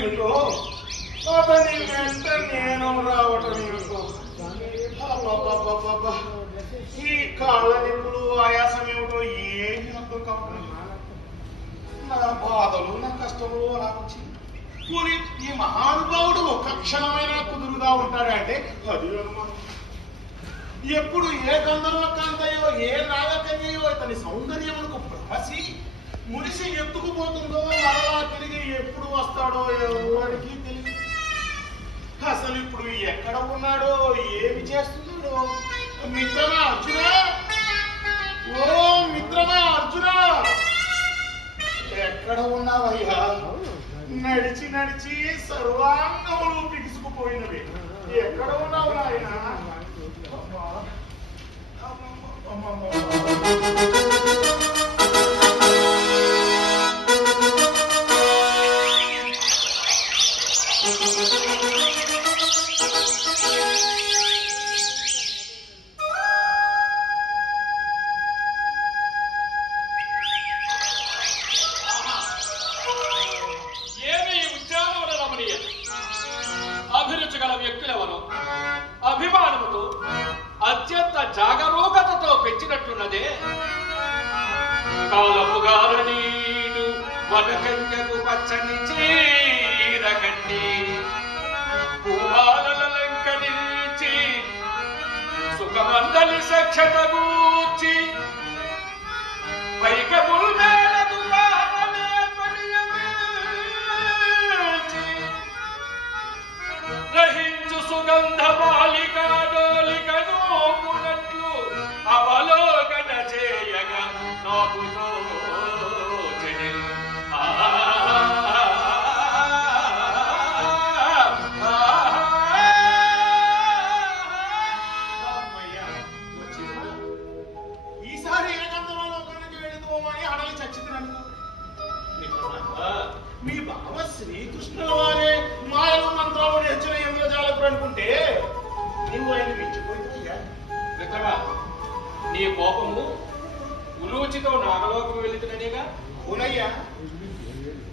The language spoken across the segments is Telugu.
ఏమిటో అతని వెంట నేను రావటం ఏమిటో ఈ కాళ్ళ నిప్పులు ఆయాసం ఏమిటో ఏమి అర్థం కావడం. నా బాధలు నా కష్టములు అలా వచ్చి పోనీ ఈ మహానుభావుడు ఒక్క క్షణమైనా కుదురుగా ఉంటాడంటే అది అనుమానం. ఎప్పుడు ఏ గంధర్వ కాంతయో ఏ నాగకన్యయో ఇతని సౌందర్యములకు భ్రమసి మురిసి ఎత్తుకుపోతుందో అలా తిరిగి ఎప్పుడు వస్తాడో ఎవరికి తెలియదు. అసలు ఇప్పుడు ఎక్కడ ఉన్నాడో ఏమి చేస్తున్నాడో. మిత్రమా అర్జున, ఓ మిత్రమా అర్జున, ఎక్కడ ఉన్నావయ్యా? నడిచి నడిచి సర్వాంగములు పిగుసుకుపోయినవి. ఎక్కడ ఉన్నావు నాయన? అభిరుచిగల వ్యక్తులెవరో అభిమానముతో అత్యంత జాగరూకతతో పెంచినట్లున్నదే. కాలపుగారనీడు వనకన్యకు పచ్చని చీర కట్టి పూమాలలంక నిలిచి సుఖమందలి సక్షత గూర్చి వైకముల్ మేళదు గ్రహించు సుగంధ బాలిక డోలిక నోకునట్లు అవలోకన చేయగా నాకు తోచెను. ఈసారి ఏ గంధర్వలోకానికి వెళ్ళిపోమని అడలి చచ్చితున్నాను. మీ బావ శ్రీకృష్ణుల వారే మాయలు మంత్రాలు నేర్చిన ఇంద్రజాలకుడు అనుకుంటే నువ్వు ఆయన మించిపోయిందయ్యా. మిత్రమా, నీ కోపము ఉలూచితో నాగలోకం వెళుతున్ననేగా. అవునయ్యా,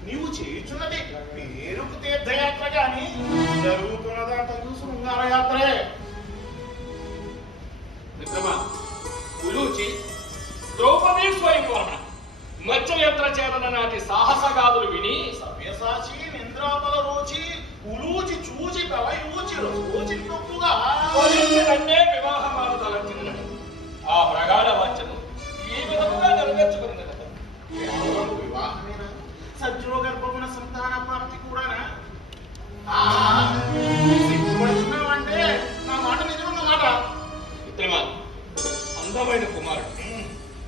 నీవు చేయుచున్నది పేరుకు తీర్థయాత్ర గాని జరుగుతున్నదంట శృంగార యాత్రే. మిత్రమా, ఉలూచి ద్రౌపదీ స్వయంవరణ మత్స్యయంత్ర చేరన నాటి సాహసగాదులు విని సవ్యసాచి నింద్రాపల రోచి ఉలూచి చూచి తలయూచి రోజి తప్పుగా నన్నే వివాహమాన తలంచినది. ఆ ప్రగాఢ వాంఛను ఈ విధముగా నెరవేర్చుకున్నది. వివాహమేనా? సజ్జో గర్భమున సంతాన ప్రాప్తి కూడానా? సిగ్గుపడుతున్నావంటే నా మాట నిజమన్నమాట. మిత్రమా, అందమైన కుమారుడు,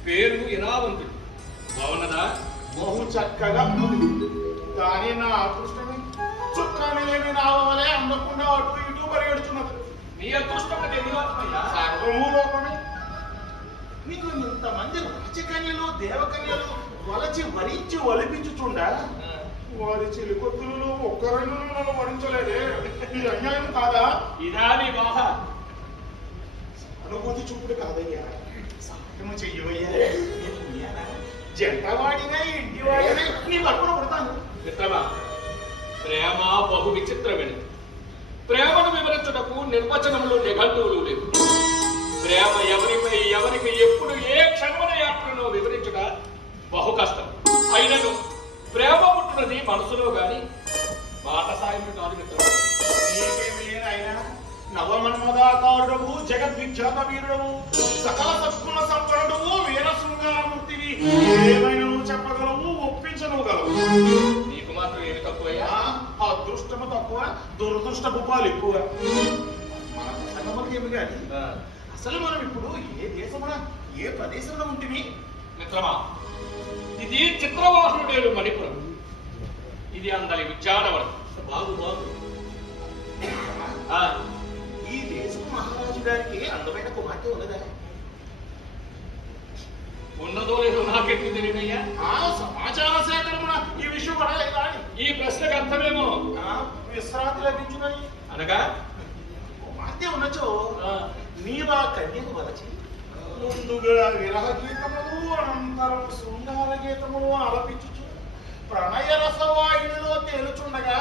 పేరు ఇరావంతుడు బాగున్నదా? బహు చక్కగా కానీ నా అదృష్టమే చుక్కాని లేని నావలే అందకుండా అటు ఇటు పరిగెడుతున్నది. నీ అదృష్టం తెలియవయ్యా. సర్వము లోకమే. నీకు ఇంతమంది రాజకన్యలు దేవకన్యలు వలచి వరించి ఒలిపించుచుండా వారి చెలికొత్తులలో ఒక్కరైనా నన్ను వరించలేదే. ఇది అన్యాయం కాదా? ఇదా నీ బాధ? అనుభూతి చూపుడు కాదయ్యా, సాధ్యము చెయ్యవయ్యా. జంటవాడినా ఇంటి వాడినా నీ కడుపున పుడతాను. మిత్రమా, ప్రేమ బహు విచిత్రమైనది. ప్రేమను వివరించుటకు నిర్వచనములు నిఘంటువులు లేవు. ప్రేమ ఎవరిపై ఎవరికి ఎప్పుడు ఏ క్షణమున యాత్రలో వివరించుట బహు కష్టం. అయినను ప్రేమ పుట్టినది మనసులో గాని మాట సాయం కాదు మిత్రమా. ఆయన నవమన్మదాకారుడవు జగద్విఖ్యాత వీరుడవు సకల సద్గుణ సంపన్నుడవు వీర శృంగారమూర్తివి. ఏమైనా నువ్వు చెప్పగలవు, ఒప్పించనుగలవు. నీకు మాత్రం ఏమి తక్కువయ్యా? అదృష్టము తక్కువ, దురదృష్టపు పాలు ఎక్కువ. మన ప్రసంగములు ఏమి కానీ అసలు మనం ఇప్పుడు ఏ దేశమున ఏ ప్రదేశంలో ఉంటుంది? మిత్రమా, ఇది చిత్రవాహనుడేలు మణిపురం. ఇది అందరి ఉద్యానవనం. బాగు బాగు. ఈ దేశం మహారాజు గారికి అందమైన కుమార్తె ఉన్నదా? ఉన్నదో లేదో నాకెట్లు తెలియదయ్యా. సమాచార సేకరణ ఈ విషయం పడలేదా? ఈ ప్రశ్నకు అర్థమేమో విశ్రాంతి లభించునని అనగా కుమార్తె ఉన్నచో నీవా కన్యకు వలచి ముందుగా విరహ గీతములు అనంతరం శృంగార గీతములు ఆలపించుచు ప్రణయ రసవాయునిలో తేలుచుండగా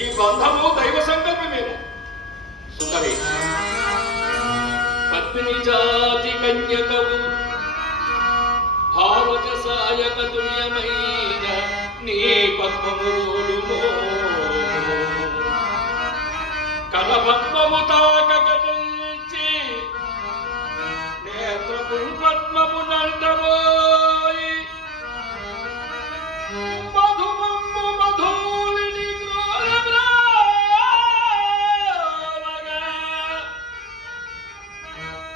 ఈ బంధము దైవ సంకల్పమేమో. సుందరి, పద్మిని జాతి కన్యకవు భావజ సాయక తుల్యమైన నీ పద్మమూలుమో కలపద్మము తాకగలిచి నేత్రపు పద్మము నంటబోయి మధుమమ్ము మధులిని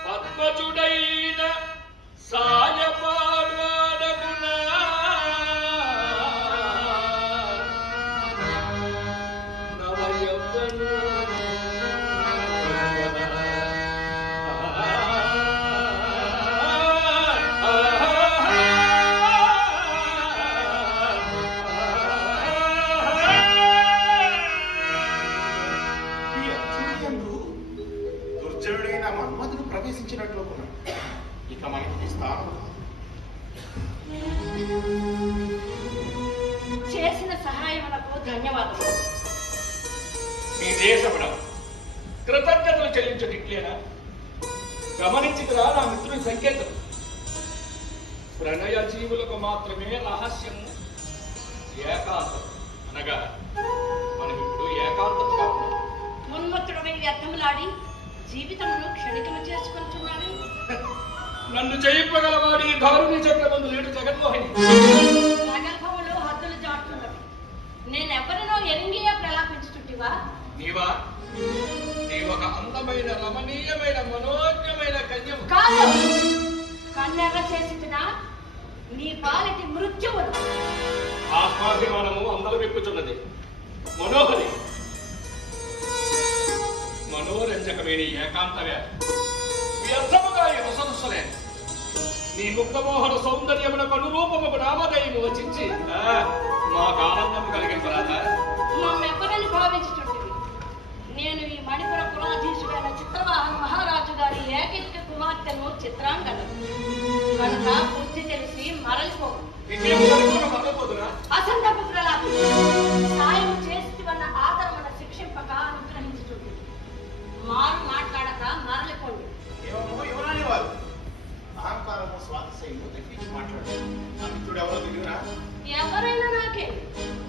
పద్మజుడైన సాయపాడవాడగునా నవయవ్వను ఈ అర్జునుడు దుర్జనుడైన మన్మధుడు ప్రవేశించినట్లు ఇక మనకి స్థానం కాదు. చేసిన సహాయములకు ధన్యవాదములు. మీ దేశమున కృతజ్ఞతలు చెల్లించటిట్లేనా? గమనించిదిరా నా మిత్రుని సంకేతం. ప్రణయ జీవులకు మాత్రమే రహస్యము ఏకాంతం అనగా మనం ఇప్పుడు ఏకాంతంగా ఉన్నాం. ఉన్మత్తుడమై వ్యర్థములాడి జీవితమును క్షణికము చేసుకుంటున్నాడు. నన్ను జయింపగలవాడి దారుని చక్రమందు లేడు జగన్మోహిని. ప్రగల్భములు హద్దులు చాటుతున్నవి. నేనెవరినో ఎరింగియా ప్రలాపించుచుంటివా? నీవా? నీ ఒక అందమైన రమణీయమైన మనోజ్ఞమైన కన్యము. కాదు, కన్నెర్ర చేసినా నీ పాలిటి మృత్యువును. ఆత్మాభిమానము అందరం ఎక్కుతున్నది. మనోహరి మనోరంజకమైన ఏకాంతవే వ్యర్థముగా రసరుసలే నీ ముగ్ధమోహన సౌందర్యమునకు అనురూపముకు నామధేయము వచించి మాకు ఆనందము కలిగింపరాదా? నన్నెవ్వరని భావించుచుంటివి. నేను ఈ మణిపుర పురాధీశుడైన చిత్రవాహన మహారాజు గారి ఏకైక కుమార్తెను చిత్రాంగను కనుక బుద్ధి తెలిసి మరలిపోవు. అసందర్భ ప్రలాపి సాయం చేస్తున్న ఆదరణ శిక్షింపక అనుగ్రహించుతుంది. మారు మాట్లాడక మరలిపోండి. యువరాణి వారు అహంకారము స్వాతిశయము తెప్పించి మాట్లాడారు. నా మిత్రుడు ఎవరో తెలియరా? ఎవరైనా నాకే.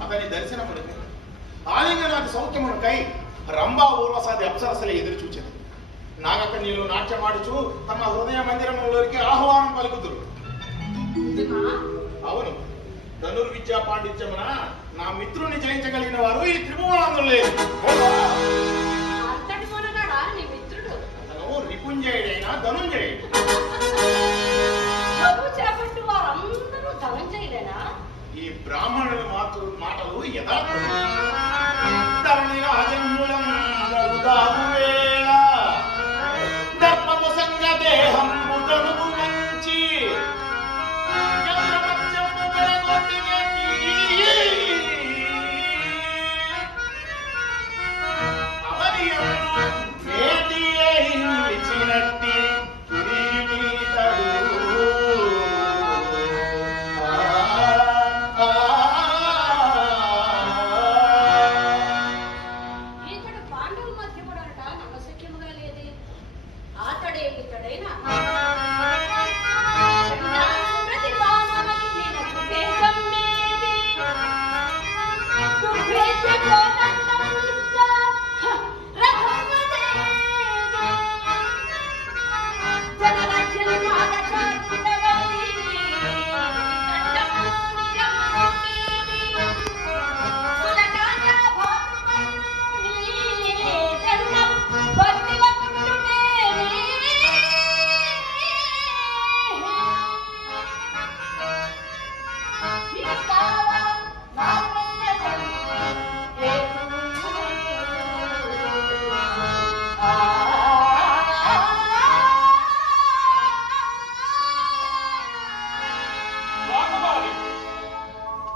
అతని దర్శనమునకు ఆలింగనాథ సౌఖ్యమునకై రంభా ఊర్వసాది అప్సరసలే ఎదురు చూచింది. నాగకన్యలు నాట్యమాడుచు తమ హృదయ మందిరములోకి ఆహ్వానం పలుకుతురు. అవును, ధనుర్విద్యా పాండిత్యమున నా మిత్రుని జయించగలిగిన వారు ఈ త్రిభువనాంధ్రులు లేరు. అంతటి మొనగాడా నీ మిత్రుడు? అతను రిపుంజయుడైన ధనుంజయుడు. ప్రభు చేపట్టు వారందరూ ధనంజయుడేనా? ఈ బ్రాహ్మణుల మాటలు యథార్థం. ధరణి రాజన్ములం నలుదాగు వేళ దర్పము సంగ దేహం ధనువు మంచి చంద్రమత్యము వెలగొట్టినట్టి అవనియందు మేటి ఇచ్చినట్టి కిరీటడు. ఇతడు పాండవుల మధ్య కూడా నమ్మశక్యముగా లేదే. అతడే ఇతడైనా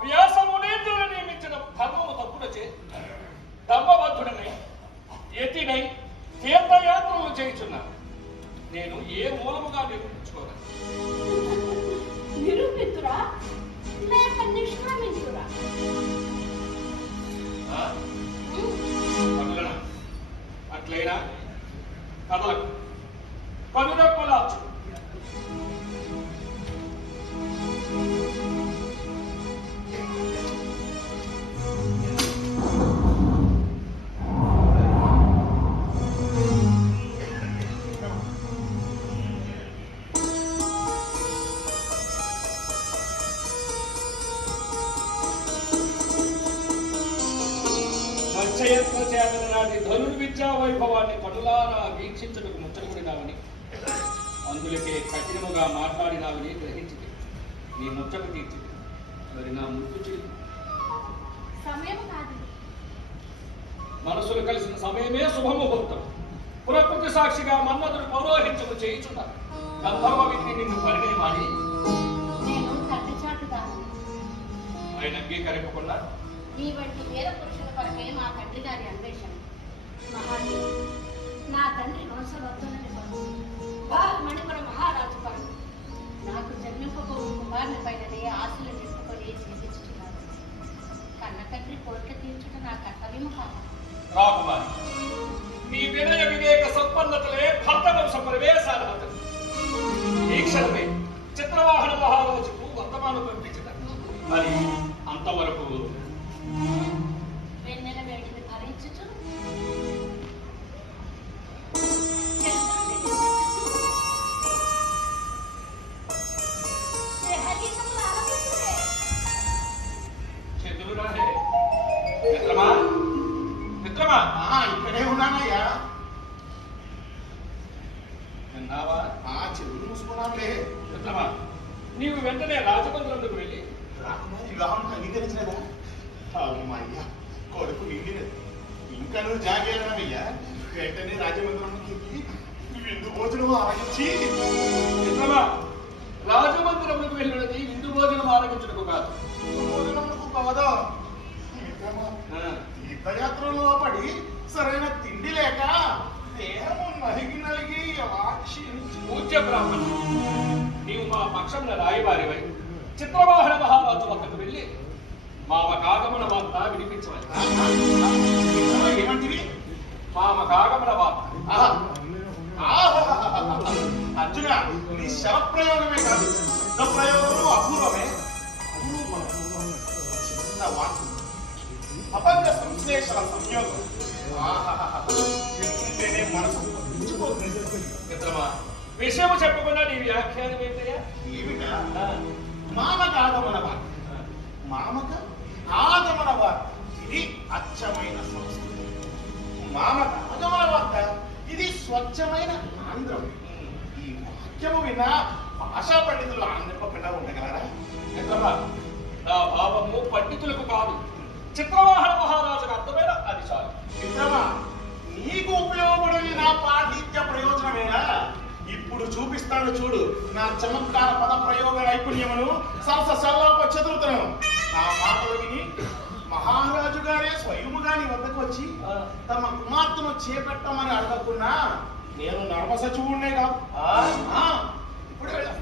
వ్యాసమునేంద్రులు నియమించిన ధర్మము తప్పుడచే ధర్మబద్ధుడనై యతినై తీర్థయాత్రలు చేయుచున్నాను. నేను ఏ మూలముగా నిరూపించుకోగలను? నిరూపితురా లేక నిష్క్రమించురా? సేన కథలకు కనురెప్పలార్చు. మత్స్యయత్న చేతన నాటి ధనుర్విద్యా వైభవాన్ని కనులారా వీక్షించటకు ముచ్చటపడినావని, అందులకే కఠినముగా మాట్లాడినావని గ్రహించింది. నీ ముచ్చట తీర్చింది. మరి నా ముద్దు చెల్లి సమయం కాదు. మనసులు కలిసిన సమయమే శుభముహూర్తం. ప్రకృతి సాక్షిగా మన్మధుడు పౌరోహిత్యము చేయుచున్నారు. గంధర్వ విధిని నిన్ను పరిణయమాడి నేను తండ్రి చాటుదాను. ఆయన అంగీకరింపకుండా నీ వంటి వేద పురుషుల కొరకే మా తండ్రి గారి అన్వేషణ. మహాదేవి, నా తండ్రి వంశవర్ధనని పరు మణిపుర మహారాజు పరు నాకు జన్మింపబోవు కుమారుని పైననే ఆశలు నింపుకొని జీవించుతున్నారు. కన్న తండ్రి కోరిక తీర్చుట నా కర్తవ్యము కాదు. రాకుమారి, నీ వినయ వివేక సంపన్నతలే భర్త వంశ ప్రవేశార్హత. ఈ క్షణమే చిత్రవాహన మహారాజుకు వర్తమానం పంపించిన. మరి అంతవరకు వెన్నెల వేడిని భరించుచు చంద్రురాహే మిత్రమా, మిత్రమా, ఇక్కడే ఉన్నానయ్యా. విన్నావా? చెవులు మూసుకున్నాంలే. మిత్రమా, నీవు వెంటనే రాజమందిరంలోకి వెళ్ళి రాకుమారి వివాహం అంగీకరించినదా? అయ్యా, కొడుకు నిండినది. ఇంకా నువ్వు జాగేలనయ్యా. వెంటనే రాజమందిరంలోకి విందు భోజనం ఆరగించి. మిత్రమా, రాజమందిరంలోకి వెళ్ళినది విందు భోజనం ఆరంభించడకు కాదు. భోజనములకు కాదా? మిత్రమా, తీర్థయాత్రలో పడి సరైన తిండి లేక దేహము నలిగి నలిగి ఎలా క్షీణించి. పూజ్య బ్రాహ్మణ, నీవు మా పక్షంలో రాయబారివై చిత్రవాహన మహారాజు వద్దకు వెళ్ళి మామకాగమన వార్త వినిపించవాలి. ఏమంటివి? మామకాగమన వార్త. అర్జున, నీ శరప్రయోగమే కాదు, శబ్ద ప్రయోగము అపూర్వమే. చిన్న వాక్యం, అపంగ సంశ్లేషణ సంయోగం వింటుంటేనే మనసు పుచ్చుకోతుంది. మిత్రమా, విషయము చెప్పకుండా నీ వ్యాఖ్యానం ఏంటయ్యా? ఏమిటా? మామక ఆగమన వార్త. మామక ఆగమన వార్త, ఇది అచ్చమైన సంస్కృతి. మామక ఆగమన వార్త, ఇది స్వచ్ఛమైన ఆంధ్రం. ఈ వాక్యము విన్నా భాషా పండితులు ఆనందింపకుండా ఉండగలరా? మిత్రమా, నా భావము పండితులకు కాదు, చిత్రవాహన మహారాజుకు అర్థమైన అది చాలు. మిత్రమా, నీకు ఉపయోగపడని నా పాఠిత్య ప్రయోజనమేనా? ఇప్పుడు చూపిస్తాను చూడు నా చమత్కార పద ప్రయోగ నైపుణ్యమును, సరస సల్లాప చతురతను. నా మాటలు విని మహారాజు గారే స్వయముగా నీ వద్దకు వచ్చి తమ కుమార్తెను చేపట్టమని అడగకున్నా నేను నర్మసచివుడినే కాదు. ఇప్పుడే వెళ్ళా.